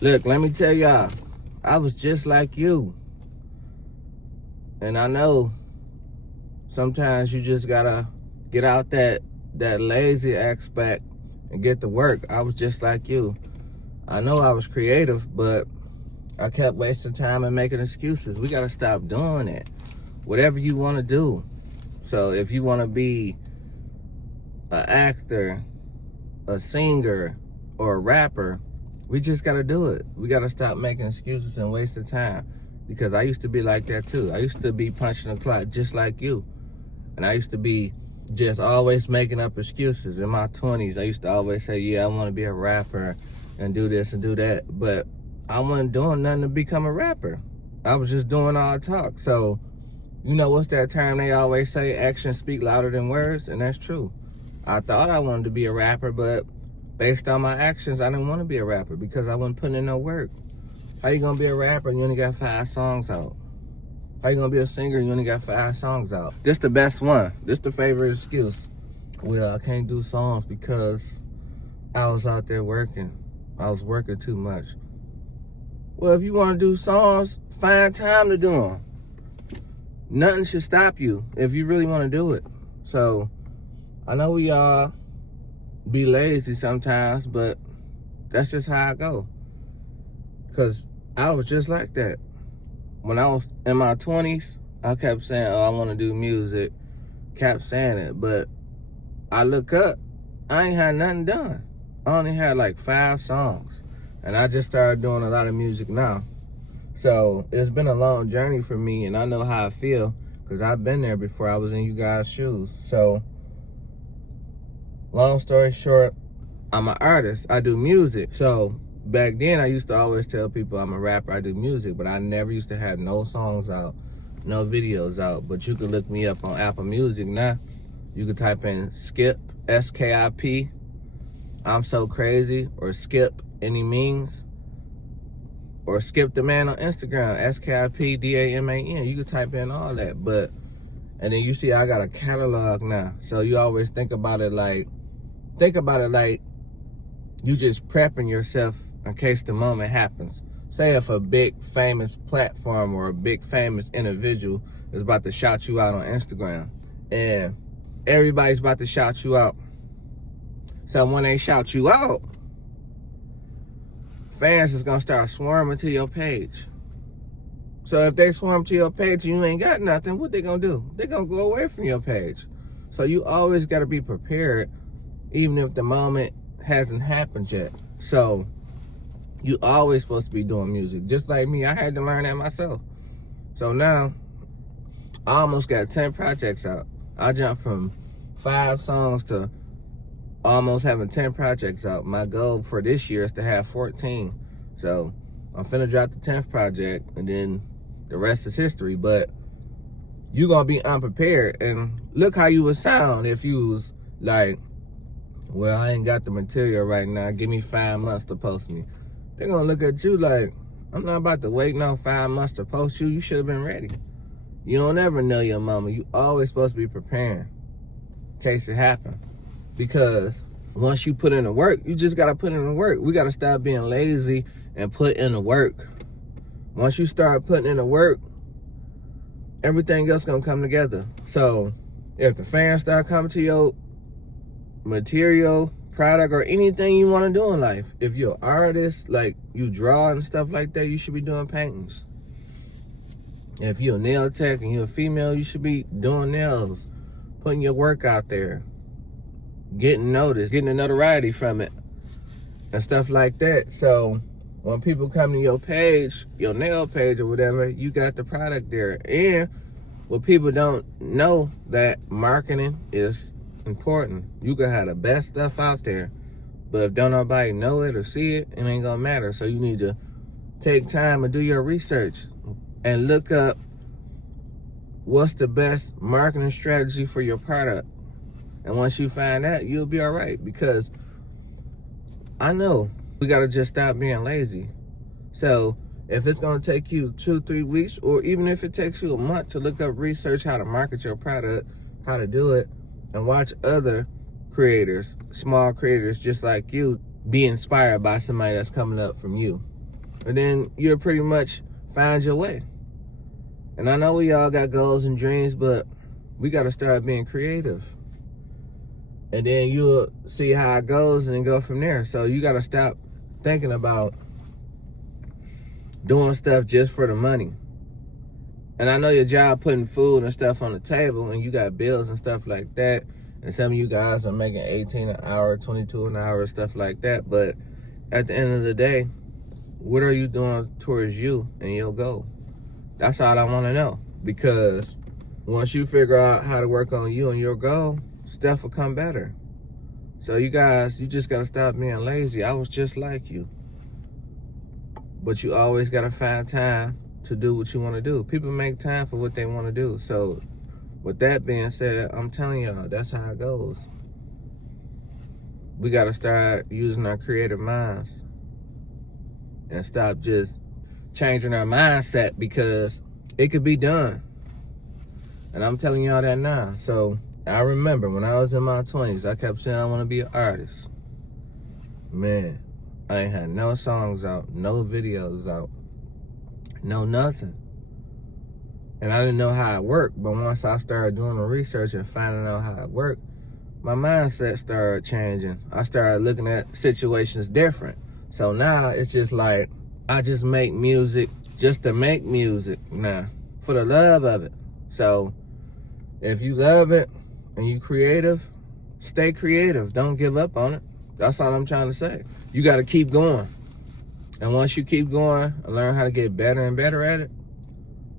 Look, let me tell y'all, I was just like you. And I know sometimes you just gotta get out that lazy aspect and get to work. I was just like you. I know I was creative, but I kept wasting time and making excuses. We gotta stop doing it. Whatever you wanna do. So if you wanna be an actor, a singer, or a rapper, we just gotta do it. We gotta stop making excuses and wasting time. Because I used to be like that too. I used to be punching the clock just like you. And I used to be just always making up excuses. In my 20s, I used to always say, yeah, I want to be a rapper and do this and do that. But I wasn't doing nothing to become a rapper. I was just doing all talk. So, you know what's that term they always say? Actions speak louder than words. And that's true. I thought I wanted to be a rapper, but based on my actions, I didn't want to be a rapper because I wasn't putting in no work. How you gonna be a rapper and you only got 5 songs out? How you gonna be a singer and you only got 5 songs out? This the best one. This the favorite excuse. Well, I can't do songs because I was out there working. I was working too much. Well, if you wanna do songs, find time to do them. Nothing should stop you if you really wanna do it. So, I know we all be lazy sometimes, but that's just how I go. Cause I was just like that. When I was in my 20s, I kept saying, oh, I want to do music. Kept saying it, but I look up, I ain't had nothing done. I only had like 5 songs. And I just started doing a lot of music now. So it's been a long journey for me, and I know how I feel because I've been there before. I was in you guys' shoes. So long story short, I'm an artist. I do music. So back then, I used to always tell people I'm a rapper, I do music, but I never used to have no songs out, no videos out. But you can look me up on Apple Music now. You can type in Skip, S-K-I-P, I'm So Crazy, or Skip Any Means, or Skip the Man on Instagram, S-K-I-P-D-A-M-A-N. You can type in all that. And then you see I got a catalog now. So you always think about it like you just prepping yourself in case the moment happens. Say if a big famous platform or a big famous individual is about to shout you out on Instagram and everybody's about to shout you out. So when they shout you out, fans is gonna start swarming to your page. So if they swarm to your page and you ain't got nothing, what they gonna do? They gonna go away from your page. So you always gotta be prepared even if the moment hasn't happened yet. So you always supposed to be doing music. Just like me, I had to learn that myself. So now I almost got 10 projects out. I jumped from 5 songs to almost having 10 projects out. My goal for this year is to have 14. So I'm finna drop the 10th project and then the rest is history. But you gonna be unprepared, and look how you would sound if you was like, well, I ain't got the material right now. Give me 5 months to post me. They're gonna look at you like, I'm not about to wait no 5 months to post you. You should have been ready. You don't ever know your mama. You always supposed to be preparing in case it happen. Because once you put in the work, you just gotta put in the work. We gotta stop being lazy and put in the work. Once you start putting in the work, everything else gonna come together. So if the fans start coming to your material, product, or anything you want to do in life, if you're an artist, like you draw and stuff like that, you should be doing paintings. If you're a nail tech and you're a female, you should be doing nails, putting your work out there, getting noticed, getting a notoriety from it, and stuff like that. So when people come to your page, your nail page or whatever, you got the product there. And what people don't know, that marketing is important. You can have the best stuff out there, but if don't nobody know it or see it, it ain't gonna matter. So you need to take time and do your research and look up what's the best marketing strategy for your product. And once you find that, you'll be all right. Because I know we gotta just stop being lazy. So if it's gonna take you 2-3 weeks, or even if it takes you a month to look up, research how to market your product, how to do it, and watch other creators, small creators just like you, be inspired by somebody that's coming up from you. And then you'll pretty much find your way. And I know we all got goals and dreams, but we got to start being creative. And then you'll see how it goes and then go from there. So you got to stop thinking about doing stuff just for the money. And I know your job putting food and stuff on the table and you got bills and stuff like that. And some of you guys are making 18 an hour, 22 an hour, stuff like that. But at the end of the day, what are you doing towards you and your goal? That's all I want to know. Because once you figure out how to work on you and your goal, stuff will come better. So you guys, you just got to stop being lazy. I was just like you. But you always got to find time to do what you want to do. People make time for what they want to do. So with that being said, I'm telling y'all, that's how it goes. We got to start using our creative minds and stop just changing our mindset, because it could be done. And I'm telling y'all that now. So I remember when I was in my 20s, I kept saying I want to be an artist. Man, I ain't had no songs out, no videos out, no nothing. And I didn't know how it worked. But once I started doing the research and finding out how it worked, my mindset started changing. I started looking at situations different. So now it's just like, I just make music just to make music now, for the love of it. So if you love it and you creative, stay creative. Don't give up on it. That's all I'm trying to say. You got to keep going. And once you keep going and learn how to get better and better at it,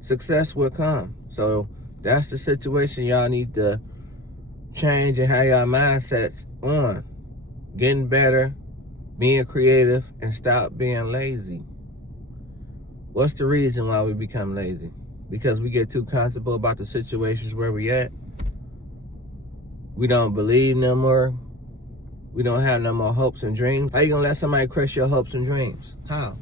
success will come. So that's the situation y'all need to change and have y'all mindsets on. Getting better, being creative, and stop being lazy. What's the reason why we become lazy? Because we get too comfortable about the situations where we at. We don't believe no more. We don't have no more hopes and dreams. How you gonna let somebody crush your hopes and dreams? How?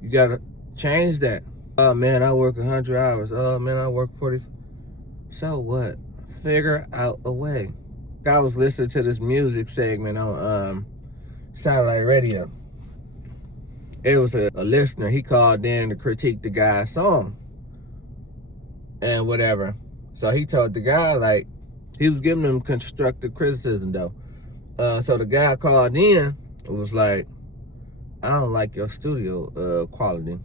You gotta change that. Oh man, I work 100 hours. Oh man, I work 40. So what? Figure out a way. I was listening to this music segment on satellite radio. It was a listener. He called in to critique the guy's song and whatever. So he told the guy, like, he was giving him constructive criticism though. So the guy called in and was like, I don't like your studio quality.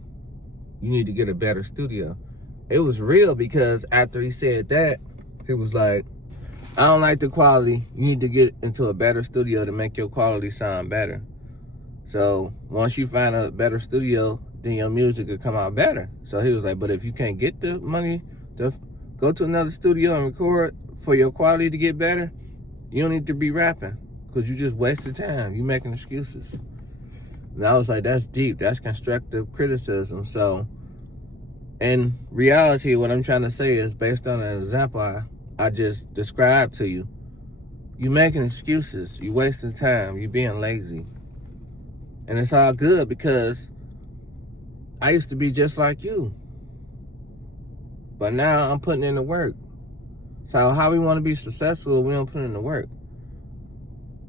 You need to get a better studio. It was real, because after he said that, he was like, I don't like the quality. You need to get into a better studio to make your quality sound better. So once you find a better studio, then your music will come out better. So he was like, but if you can't get the money to go to another studio and record for your quality to get better, you don't need to be rapping, because you just wasted time. You making excuses. And I was like, that's deep. That's constructive criticism. So in reality, what I'm trying to say is, based on an example I just described to you, you making excuses. You wasting time. You being lazy. And it's all good, because I used to be just like you. But now I'm putting in the work. So how we want to be successful, we don't put in the work.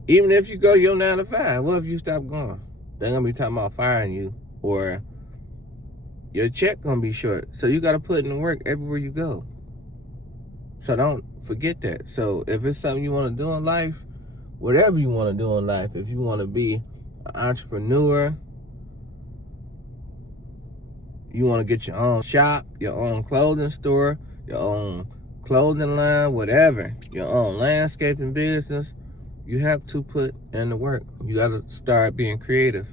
Even if you go your 9 to 5, what if you stop going? They're going to be talking about firing you, or your check going to be short. So you got to put in the work everywhere you go. So don't forget that. So if it's something you want to do in life, whatever you want to do in life, if you want to be an entrepreneur, you want to get your own shop, your own clothing store, your own clothing line, whatever, your own landscaping business, you have to put in the work. You got to start being creative.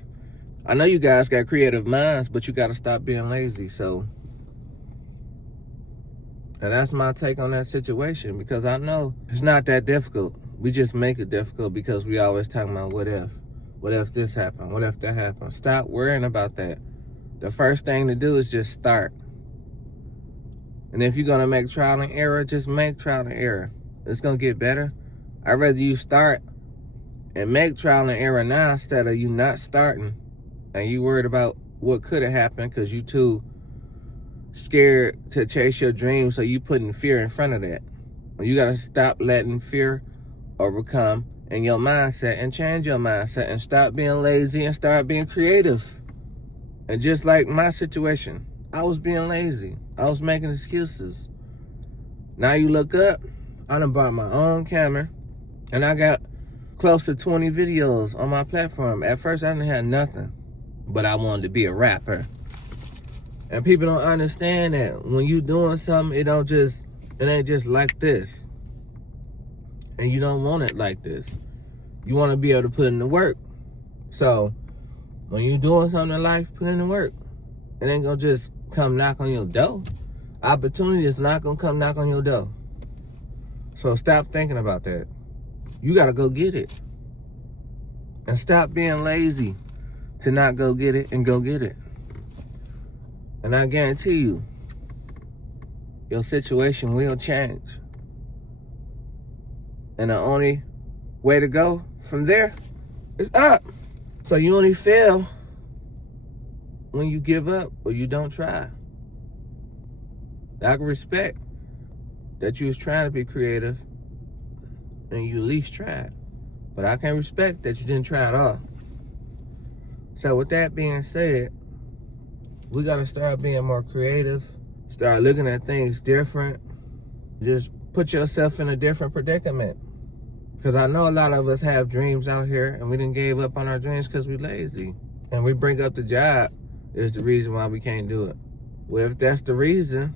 I know you guys got creative minds, but you got to stop being lazy. So, and that's my take on that situation, because I know it's not that difficult. We just make it difficult because we always talking about what if. What if this happened? What if that happened? Stop worrying about that. The first thing to do is just start. And if you're going to make trial and error, just make trial and error. It's going to get better. I'd rather you start and make trial and error now, instead of you not starting and you worried about what could have happened because you too scared to chase your dreams, so you putting fear in front of that. You got to stop letting fear overcome in your mindset and change your mindset and stop being lazy and start being creative. And just like my situation, I was being lazy. I was making excuses. Now you look up, I done bought my own camera and I got close to 20 videos on my platform. At first I didn't have nothing, but I wanted to be a rapper. And people don't understand that when you doing something, it ain't just like this. And you don't want it like this. You want to be able to put in the work. So when you doing something in life, put in the work. It ain't gonna just come knock on your door. Opportunity is not gonna come knock on your door. So stop thinking about that. You gotta go get it. And stop being lazy to not go get it and go get it. And I guarantee you, your situation will change. And the only way to go from there is up. So you only fail when you give up or you don't try. I can respect that you was trying to be creative and you at least tried. But I can't respect that you didn't try at all. So with that being said, we gotta start being more creative, start looking at things different. Just put yourself in a different predicament. Because I know a lot of us have dreams out here and we didn't gave up on our dreams because we lazy. And we bring up the job is the reason why we can't do it. Well, if that's the reason,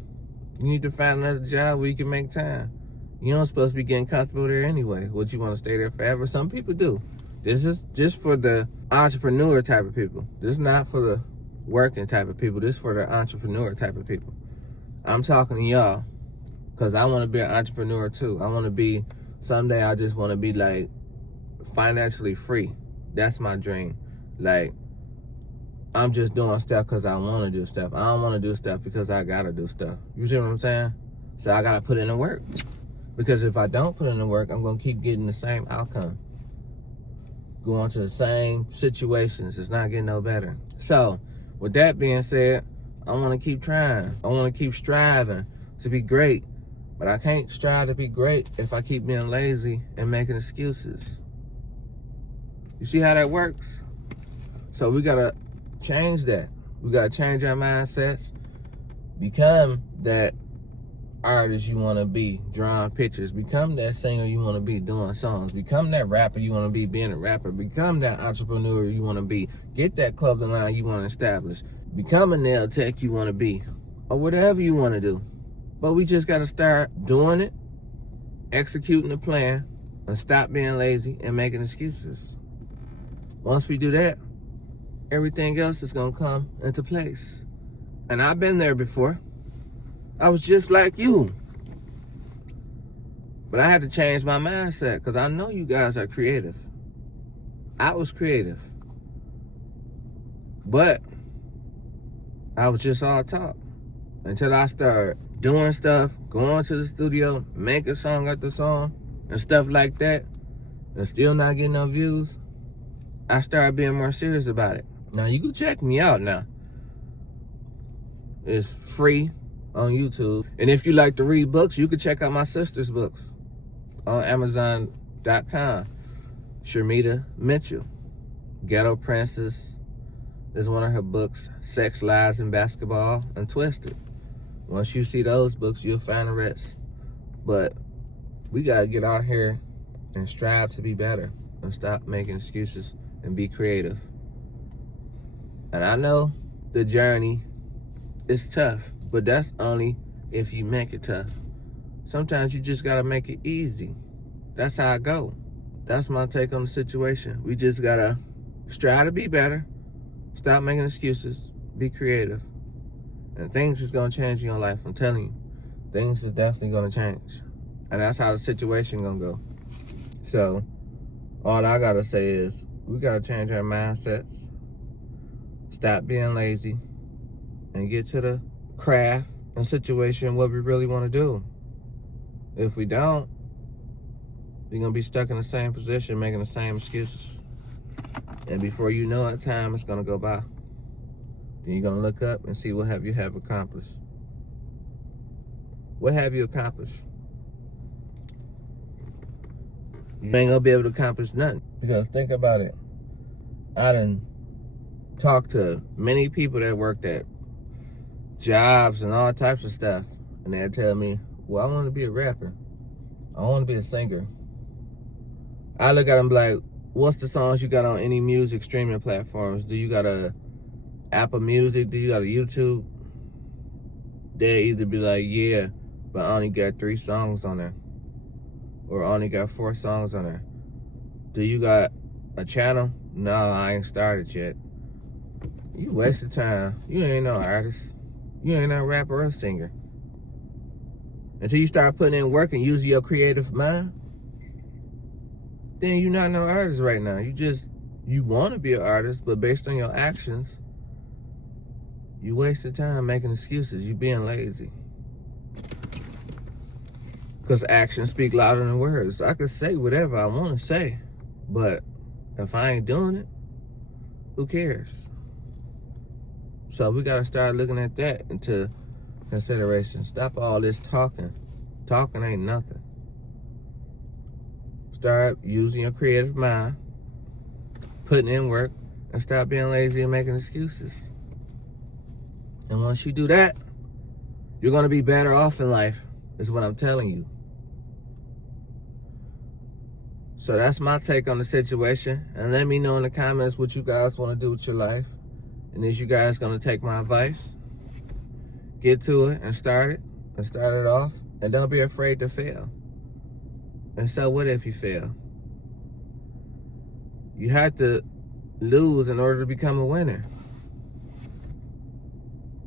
you need to find another job where you can make time. You don't supposed to be getting comfortable there anyway. Would you want to stay there forever? Some people do. This is just for the entrepreneur type of people. This is not for the working type of people. This is for the entrepreneur type of people. I'm talking to y'all because I want to be an entrepreneur too. I want to be, someday I just want to be like financially free. That's my dream. Like, I'm just doing stuff because I want to do stuff. I don't want to do stuff because I got to do stuff. You see what I'm saying? So I got to put in the work. Because if I don't put in the work, I'm going to keep getting the same outcome. Going to the same situations. It's not getting no better. So, with that being said, I want to keep trying. I want to keep striving to be great. But I can't strive to be great if I keep being lazy and making excuses. You see how that works? So we got to change that. We got to change our mindsets. Become that artist you want to be, drawing pictures. Become that singer you want to be, doing songs. Become that rapper you want to be, being a rapper. Become that entrepreneur you want to be. Get that clothing line you want to establish. Become a nail tech you want to be, or whatever you want to do. But we just got to start doing it, executing the plan, and stop being lazy and making excuses. Once we do that, everything else is going to come into place. And I've been there before. I was just like you. But I had to change my mindset because I know you guys are creative. I was creative. But I was just all talk until I started doing stuff, going to the studio, making song after song and stuff like that, and still not getting no views. I started being more serious about it. Now you can check me out now. It's free on YouTube. And if you like to read books, you can check out my sister's books on Amazon.com. Sharmita Mitchell, Ghetto Princess is one of her books. Sex, Lies, and Basketball, and Twisted. Once you see those books, you'll find the rest. But we got to get out here and strive to be better and stop making excuses and be creative. And I know the journey is tough, but that's only if you make it tough. Sometimes you just got to make it easy. That's how I go. That's my take on the situation. We just got to strive to be better, stop making excuses, be creative. And things is going to change in your life. I'm telling you, things is definitely going to change. And that's how the situation going to go. So, all I got to say is we got to change our mindsets, stop being lazy, and get to the craft and situation what we really want to do. If we don't, we're going to be stuck in the same position, making the same excuses. And before you know it, time is going to go by. Then you're going to look up and see what have you have accomplished. What have you accomplished? you ain't gonna be able to accomplish nothing. Because think about it. I done talked to many people that worked at jobs and all types of stuff. And they'll tell me, well, I want to be a rapper. I want to be a singer. I look at them like, what's the songs you got on any music streaming platforms? Do you got a Apple Music? Do you got a YouTube? They'll either be like, yeah, but I only got 3 songs on there. Or I only got 4 songs on there. Do you got a channel? No, I ain't started yet. You wasted time. You ain't no artist. You ain't no rapper or singer. Until you start putting in work and using your creative mind, then you're not no artist right now. You want to be an artist, but based on your actions, you wasted time making excuses. You being lazy. Because actions speak louder than words. I could say whatever I want to say, but if I ain't doing it, who cares? So we got to start looking at that into consideration. Stop all this talking. Talking ain't nothing. Start using your creative mind, putting in work, and stop being lazy and making excuses. And once you do that, you're going to be better off in life, is what I'm telling you. So that's my take on the situation. And let me know in the comments what you guys want to do with your life. And is you guys going to take my advice? Get to it and start it. And start it off. And don't be afraid to fail. And so what if you fail? You have to lose in order to become a winner.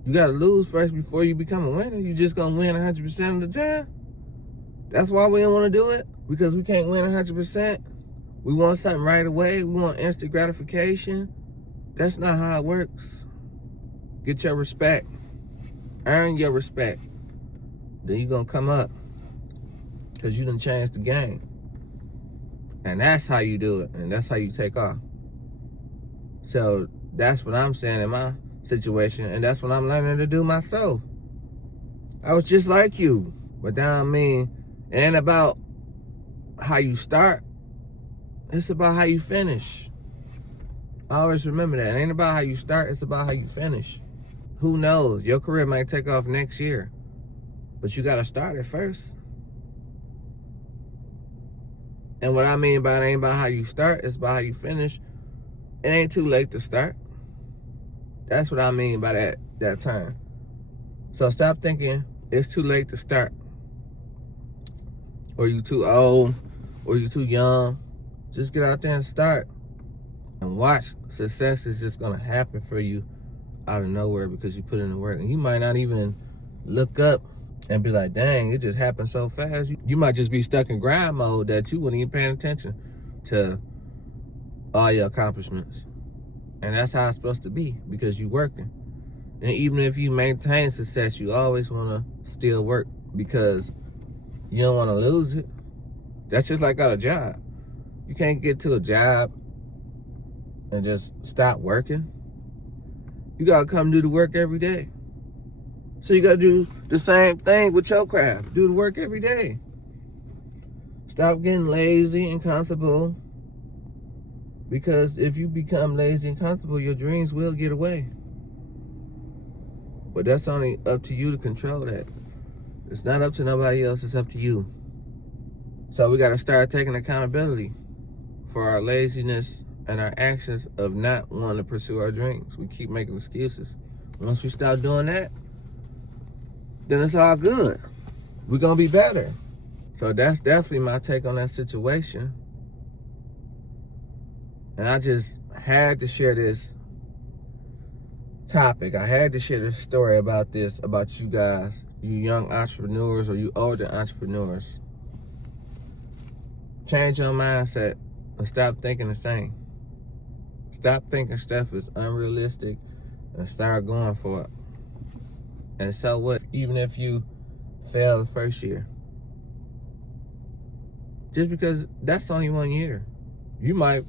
You got to lose first before you become a winner. You just going to win 100% of the time? That's why we don't want to do it. Because we can't win 100%. We want something right away. We want instant gratification. That's not how it works. Get your respect. Earn your respect. Then you're going to come up. Because you done changed the game. And that's how you do it. And that's how you take off. So that's what I'm saying in my situation. And that's what I'm learning to do myself. I was just like you. But that don't mean it ain't about how you start. It's about how you finish. I always remember that. It ain't about how you start. It's about how you finish. Who knows? Your career might take off next year. But you got to start it first. And what I mean by it ain't about how you start. It's about how you finish. It ain't too late to start. That's what I mean by that term. So stop thinking it's too late to start. Or you too old. Or you too young. Just get out there and start. And watch. Success is just going to happen for you out of nowhere because you put in the work. And you might not even look up and be like, dang, it just happened so fast. You might just be stuck in grind mode that you wouldn't even pay attention to all your accomplishments. And that's how it's supposed to be because you're working. And even if you maintain success, you always want to still work because you don't want to lose it. That's just like got a job. You can't get to a job and just stop working. You got to come do the work every day. So you got to do the same thing with your craft. Do the work every day. Stop getting lazy and comfortable. Because if you become lazy and comfortable, your dreams will get away. But that's only up to you to control that. It's not up to nobody else. It's up to you. So we got to start taking accountability for our laziness and our actions of not wanting to pursue our dreams. We keep making excuses. Once we stop doing that, then it's all good. We're going to be better. So that's definitely my take on that situation. And I just had to share this topic. I had to share this story about this, about you guys, you young entrepreneurs or you older entrepreneurs. Change your mindset and stop thinking the same. Stop thinking stuff is unrealistic and start going for it. And so what? Even if you fail the first year. Just because that's only 1 year. You might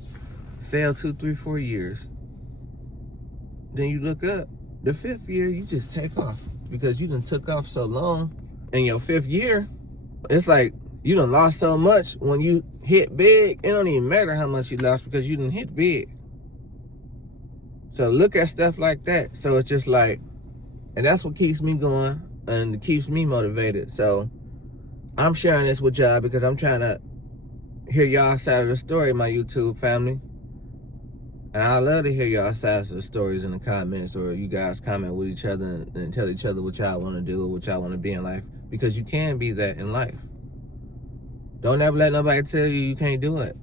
fail 2, 3, 4 years. Then you look up. The 5th year, you just take off. Because you done took off so long. In your 5th year, it's like you done lost so much when you hit big, it don't even matter how much you lost because you didn't hit big. So look at stuff like that. So it's just like, and that's what keeps me going and keeps me motivated. So I'm sharing this with y'all because I'm trying to hear y'all side of the story, my YouTube family. And I love to hear y'all sides of the stories in the comments, or you guys comment with each other and tell each other what y'all want to do or what y'all want to be in life, because you can be that in life. Don't ever let nobody tell you you can't do it,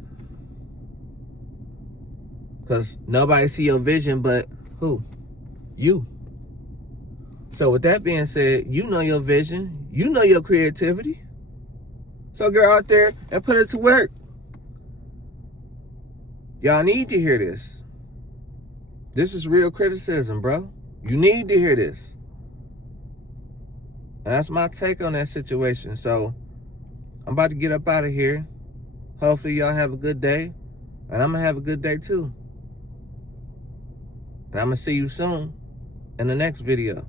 because nobody see your vision but who? You. So with that being said, you know your vision, you know your creativity. So get out there and put it to work. Y'all need to hear this. This is real criticism, bro. You need to hear this. And that's my take on that situation. So I'm about to get up out of here. Hopefully y'all have a good day. And I'm going to have a good day too. And I'm going to see you soon in the next video.